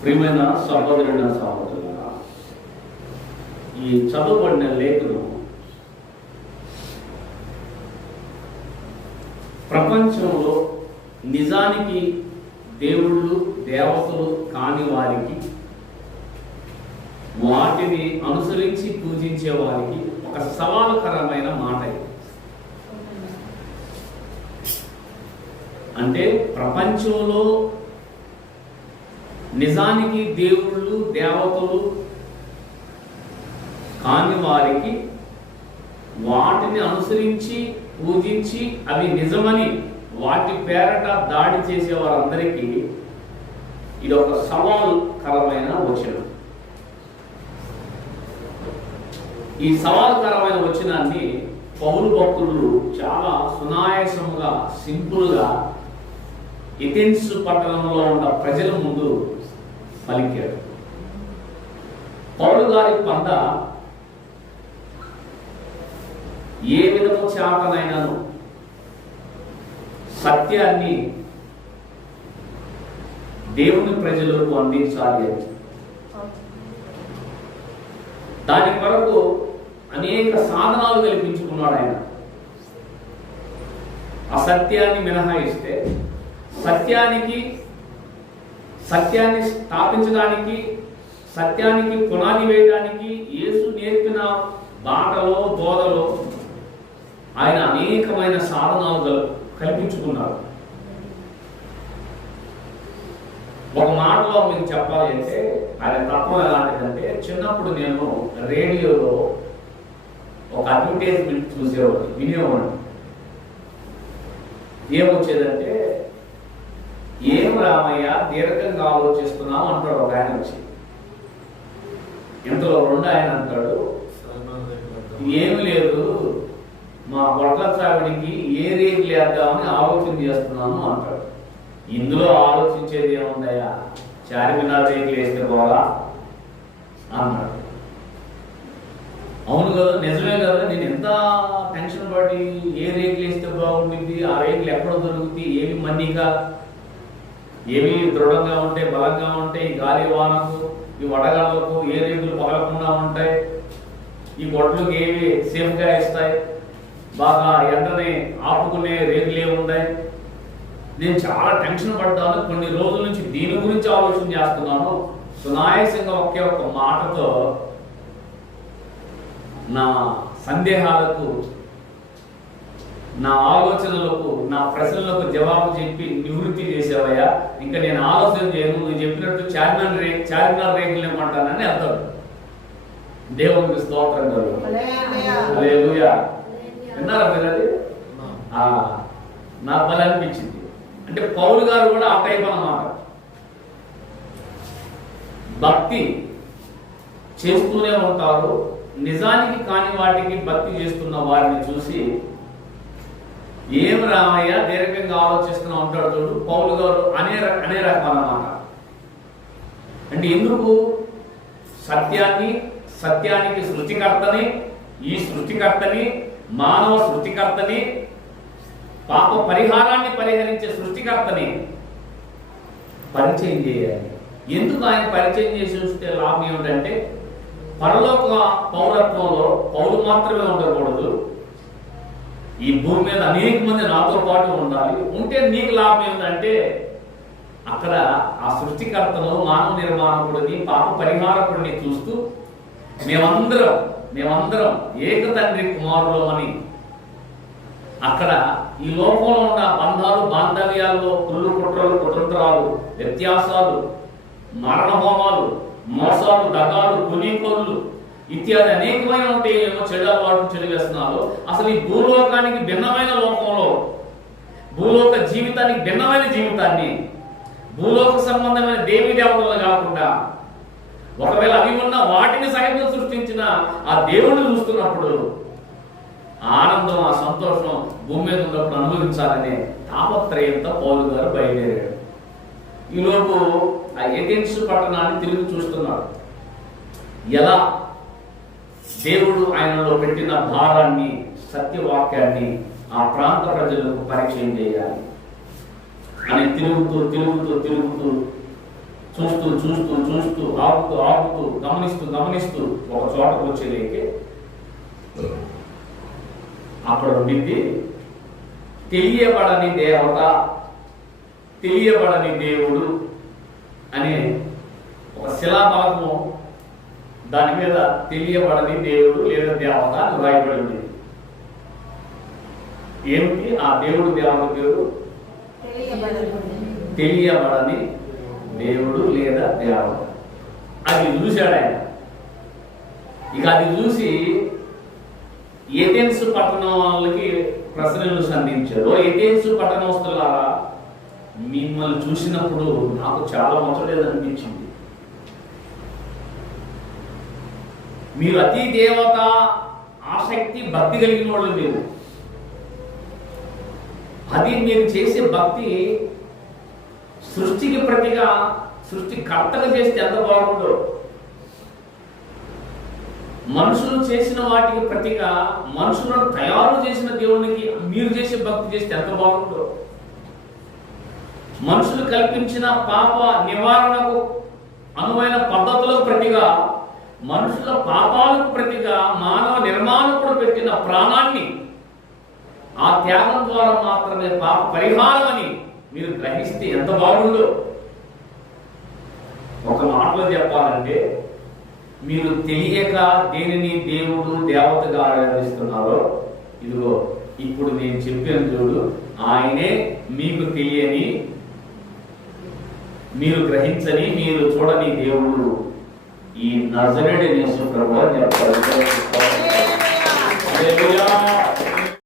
ప్రియమైన సహోదరుల సహోదరుల ఈ చదువుబడిన లేఖను ప్రపంచంలో నిజానికి దేవుళ్ళు దేవతలు కాని వారికి వాటిని అనుసరించి పూజించే వారికి ఒక సవాలుకరమైన మాట ఇది. అంటే ప్రపంచంలో నిజానికి దేవుళ్ళు దేవతలు కాని వారికి వాటిని అనుసరించి పూజించి అవి నిజమని వాటి పేరట దాడి చేసే వారందరికీ ఇది ఒక సవాలుకరమైన వచనం. ఈ సవాలుకరమైన వచనాన్ని పౌరు భక్తులు చాలా సునాయాసముగా సింపుల్గా ఎథెన్స్ పట్టణంలో ఉన్న ప్రజల ముందు పలికాడు. పౌరు గారి పంద ఏ విధము చేతనైనాను సత్యాన్ని దేవుని ప్రజలకు అందించాలి అని. దాని కొరకు అనేక సాధనాలు కల్పించుకున్నాడు ఆయన. అసత్యాన్ని మినహాయిస్తే సత్యానికి సత్యాన్ని స్థాపించడానికి సత్యానికి పునాది వేయడానికి యేసు నేర్పిన బాటలో బోధలో ఆయన అనేకమైన సాధనాలు కల్పించుకున్నారు. ఒక మాటలో మీకు చెప్పాలి అంటే ఆయన తత్వం ఎలాంటిదంటే చిన్నప్పుడు నేను రేడియోలో ఒక అడ్వర్టైజ్మెంట్ చూసేవాడిని వినియోగం. ఏమొచ్చేదంటే ఏం రామయ్య దీర్ఘంగా ఆలోచిస్తున్నావు అంటాడు ఒక ఆయన వచ్చి. ఇంతలో రెండు ఆయన అంటాడు ఏమి లేదు మా గొడ్ల చావిడికి ఏ రేట్ లేద్దామని ఆలోచన చేస్తున్నాను అంటాడు. ఇందులో ఆలోచించేది ఏముందయ్యా? చార్మినార్ రేట్లు వేస్తే బాగా? అన్నాడు అవును కదా నిజమే కదా నేను ఎంత టెన్షన్ పడి ఏ రేట్లు వేస్తే బాగుంటుంది ఆ రేట్లు ఎక్కడ దొరుకుతాయి ఏమి మన్నీగా ఏమి దృఢంగా ఉంటే బలంగా ఉంటే ఈ గాలి వానకు ఈ వడగాలకు ఏ రేట్లు పగలకుండా ఉంటాయి? ఈ గొడ్లకు ఏవి సేఫ్గా ఇస్తాయి? బాగా ఎండని ఆపుకునే రేగులు ఏమి ఉన్నాయి నేను చాలా టెన్షన్ పడ్డాను. కొన్ని రోజుల నుంచి దీని గురించి ఆలోచన చేస్తున్నాను. సునాయాసంగా ఒకే ఒక మాటతో నా సందేహాలకు నా ఆలోచనలకు నా ప్రశ్నలకు జవాబు చెప్పి నివృత్తి చేసావయ్యా ఇంకా నేను ఆలోచన చేయను. నువ్వు చెప్పినట్టు చార్మినార్ రే చార్మినార్ రేకులు ఏమంటానని అర్థం. దేవునికి స్తోత్రం కలుగు. హల్లెలూయా. విన్నారా మీరు అది? ఆ, నాకు భలే అనిపించింది అంటే పౌలు గారు కూడా ఆ టైప్ అన్నమాట. భక్తి చేస్తూనే ఉంటారు. నిజానికి కాని వాటికి భక్తి చేస్తున్న వారిని చూసి ఏం రామయ్య? దీర్ఘంగా ఆలోచిస్తున్నా ఉంటాడు చూడు. పౌలు గారు అనే అనే రకం అన్నమాట అంటే ఎందుకు? సత్యాన్ని సత్యానికి సృష్టికర్తని ఈ సృష్టికర్తని మానవ సృష్టికర్తని పాప పరిహారాన్ని పరిహరించే సృష్టికర్తని పరిచయం చేయాలి. ఎందుకు ఆయన పరిచయం చేసి చూస్తే లాభం ఏమిటంటే పరలోక పౌరత్వంలో పౌరులు మాత్రమే ఉండకూడదు. ఈ భూమి మీద అనేక మంది నాతో పాటు ఉండాలి. ఉంటే నీకు లాభం ఏంటంటే అక్కడ ఆ సృష్టికర్తను మానవ నిర్మాణకుడిని పాప పరిహారకుడిని చూస్తూ మేమందరం మేమందరం ఏకతండ్రి కుమారులు కుమారులమని అక్కడ ఈ లోకంలో ఉన్న బంధాలు బాంధవ్యాల్లో కుళ్ళు కుట్రలు కుతంత్రాలు వ్యత్యాసాలు మరణ హోమాలు మోసాలు దగాలు కునీకోళ్ళు ఇత్యాది అనేకమైన ఉంటాయి ఏమో చెడు అలవాటు చెడు అసలు ఈ భూలోకానికి భిన్నమైన లోకంలో భూలోక జీవితానికి భిన్నమైన జీవితాన్ని భూలోక సంబంధమైన దేవి దేవతలు కాకుండా ఒకవేళ అవి ఉన్న వాటిని సైతం సృష్టించిన ఆ దేవుణ్ణి చూస్తున్నప్పుడు ఆనందం ఆ సంతోషం భూమి మీద ఉన్నప్పుడు అనుభవించాలనే తాపత్రయంతో పౌలు గారు బయలుదేరాడు. ఈలోపు ఆ ఏథెన్స్ పట్టణాన్ని తిరిగి చూస్తున్నాడు. ఎలా? దేవుడు ఆయనలో పెట్టిన భారాన్ని సత్యవాక్యాన్ని ఆ ప్రాంత ప్రజలకు పరిచయం చేయాలి. అని తిరుగుతూ తిరుగుతూ తిరుగుతూ చూస్తూ చూస్తూ చూస్తూ ఆపుతూ ఆపుతూ గమనిస్తూ గమనిస్తూ ఒక చోటకు వచ్చేలేకే అక్కడ ఉండింది తెలియబడని దేవత తెలియబడని దేవుడు అనే ఒక శిలాభాగము దాని మీద తెలియబడని దేవుడు లేదా దేవత అని రాయబడి ఉంది ఏమిటి ఆ దేవుడు దేవత పేరు? తెలియబడని దేవుడు లేదా దేవత. అది చూశాడు ఆయన. ఇక అది చూసి ఏథెన్స్ పట్టణం వాళ్ళకి ప్రశ్నలు సంధించారు. ఏథెన్స్ పట్టణస్తులారా మిమ్మల్ని చూసినప్పుడు నాకు చాలా ముచ్చటేది అనిపించింది మీరు అతి దేవత ఆసక్తి భక్తి కలిగిన వాళ్ళు మీరు. అది మీరు చేసే భక్తి సృష్టికి ప్రతిగా సృష్టి కర్తగా చేస్తే ఎంత బాగుందో. మనుషులు చేసిన వాటికి ప్రతిగా మనుషులను తయారు చేసిన దేవునికి మీరు చేసే భక్తి చేస్తే ఎంత బాగుందో. మనుషులు కల్పించిన పాప నివారణకు అనువైన పద్ధతులకు ప్రతిగా మనుషుల పాపాలకు ప్రతిగా మానవ నిర్మాణకుడు పెట్టిన ప్రాణాన్ని ఆ త్యాగం ద్వారా మాత్రమే పాప పరిహారం అని మీరు గ్రహిస్తే ఎంత బాగుందో ఒక మాటలో చెప్పాలంటే మీరు తెలియక దేనిని దేవుడు దేవతగా ఆరాధిస్తున్నారో ఇదిగో ఇప్పుడు నేను చెప్పిన చూడు ఆయనే మీకు తెలియని మీరు గ్రహించని మీరు చూడని దేవుడు ఈ నజరేడి యేసు ప్రభు